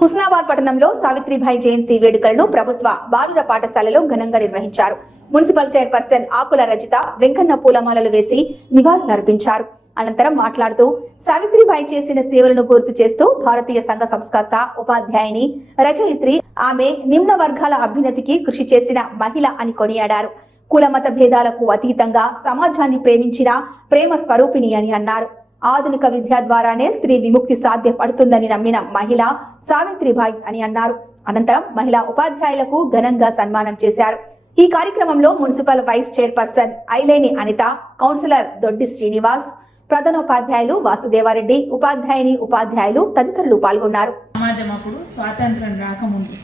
హుస్నాబాద్ పట్టణంలో సావిత్రిబాయి జయంతి వేడుకలను ప్రభుత్వ బాలుర పాఠశాలలో ఘనంగా నిర్వహించారు. మున్సిపల్ చైర్పర్సన్ ఆకుల రజిత వెంకన్న పూలమాలలు వేసి నివాళులర్పించారు. అనంతరం మాట్లాడుతూ సావిత్రిబాయి చేసిన సేవలను గుర్తు చేస్తూ భారతీయ సంఘ సంస్కర్త, ఉపాధ్యాయుని, రచయిత్రి, ఆమె నిమ్న వర్గాల అభ్యున్నతికి కృషి చేసిన మహిళ అని కొనియాడారు. కులమత భేదాలకు అతీతంగా సమాజాన్ని ప్రేమించిన ప్రేమ స్వరూపిణి అని అన్నారు. ఆధునిక విద్య ద్వారానే స్త్రీ విముక్తి సాధ్యపడుతుందని నమ్మిన మహిళ సావిత్రిబాయి అని అన్నారు. అనంతరం మహిళా ఉపాధ్యాయులకు ఘనంగా సన్మానం చేశారు. ఈ కార్యక్రమంలో municipal vice chairperson Aileni Anitha, councillor Doddi Srinivas, ప్రధానోపాధ్యాయులు వాసుదేవారెడ్డి, ఉపాధ్యాయులు తదితరులు పాల్గొన్నారు. సమాజం అప్పుడు స్వాతంత్రం రాకముందు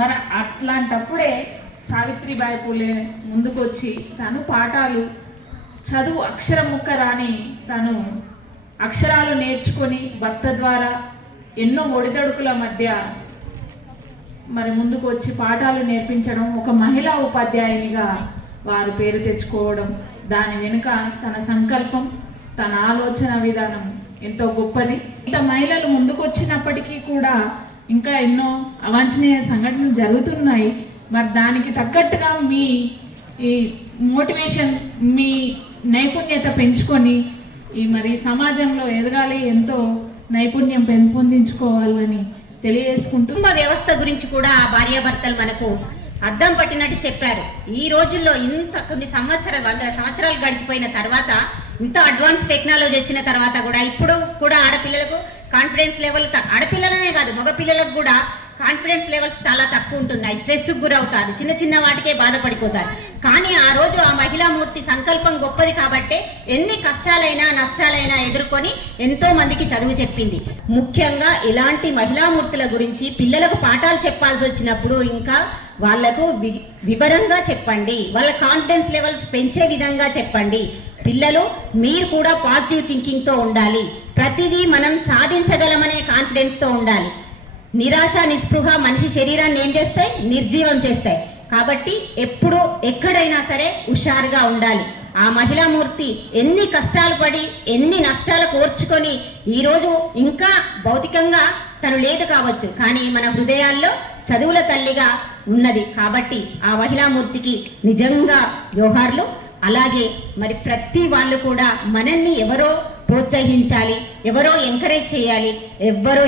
మరి అట్లాంటప్పుడే సావిత్రిబాయి పూలే ముందుకొచ్చి తను పాఠాలు చదువు అక్షరం ముక్క రాని తను అక్షరాలు నేర్చుకొని భర్త ద్వారా ఎన్నో ఒడిదడుకుల మధ్య మరి ముందుకు వచ్చి పాఠాలు నేర్పించడం, ఒక మహిళా ఉపాధ్యాయునిగా వారు పేరు తెచ్చుకోవడం, దాని వెనుక తన సంకల్పం, తన ఆలోచన విధానం ఎంతో గొప్పది. ఇంత మహిళలు ముందుకు వచ్చినప్పటికీ కూడా ఇంకా ఎన్నో అవాంఛనీయ సంఘటనలు జరుగుతున్నాయి. మరి దానికి తగ్గట్టుగా మీ ఈ మోటివేషన్, మీ నైపుణ్యత పెంచుకొని ఈ మరి సమాజంలో ఎదగాలి, ఎంతో నైపుణ్యం పెంపొందించుకోవాలని తెలియజేసుకుంటూ కుటుంబ వ్యవస్థ గురించి కూడా భార్యాభర్తలు మనకు అర్థం పట్టినట్టు చెప్పారు. ఈ రోజుల్లో ఇంత కొన్ని సంవత్సరాలు, 100 సంవత్సరాలు గడిచిపోయిన తర్వాత, ఇంత అడ్వాన్స్ టెక్నాలజీ వచ్చిన తర్వాత కూడా ఇప్పుడు కూడా ఆడపిల్లలకు కాన్ఫిడెన్స్ లెవెల్, ఆడపిల్లలనే కాదు మగపిల్లలకు కూడా కాన్ఫిడెన్స్ లెవెల్స్ చాలా తక్కువ ఉంటున్నాయి. స్ట్రెస్కు గురవుతారు, చిన్న చిన్న వాటికే బాధపడిపోతారు. కానీ ఆ రోజు ఆ మహిళామూర్తి సంకల్పం గొప్పది కాబట్టే ఎన్ని కష్టాలైనా నష్టాలైనా ఎదుర్కొని ఎంతో మందికి చదువు చెప్పింది. ముఖ్యంగా ఇలాంటి మహిళామూర్తుల గురించి పిల్లలకు పాఠాలు చెప్పాల్సి వచ్చినప్పుడు ఇంకా వాళ్లకు వివరంగా చెప్పండి, వాళ్ళ కాన్ఫిడెన్స్ లెవెల్స్ పెంచే విధంగా చెప్పండి. పిల్లలు మీరు కూడా పాజిటివ్ థింకింగ్తో ఉండాలి, ప్రతిదీ మనం సాధించగలమనే కాన్ఫిడెన్స్తో ఉండాలి. నిరాశ, నిస్పృహ మనిషి శరీరాన్ని ఏం చేస్తాయి? నిర్జీవం చేస్తాయి. కాబట్టి ఎప్పుడు ఎక్కడైనా సరే హుషారుగా ఉండాలి. ఆ మహిళామూర్తి ఎన్ని కష్టాలు పడి, ఎన్ని నష్టాలు కోర్చుకొని ఈరోజు ఇంకా భౌతికంగా తను లేదు కావచ్చు, కానీ మన హృదయాల్లో చదువుల తల్లిగా ఉన్నది. కాబట్టి ఆ మహిళామూర్తికి నిజంగా జోహార్లు. అలాగే మరి ప్రతి వాళ్ళు కూడా మనల్ని ఎవరో ప్రోత్సహించాలి, ఎవరో ఎంకరేజ్ చేయాలి, ఎవరో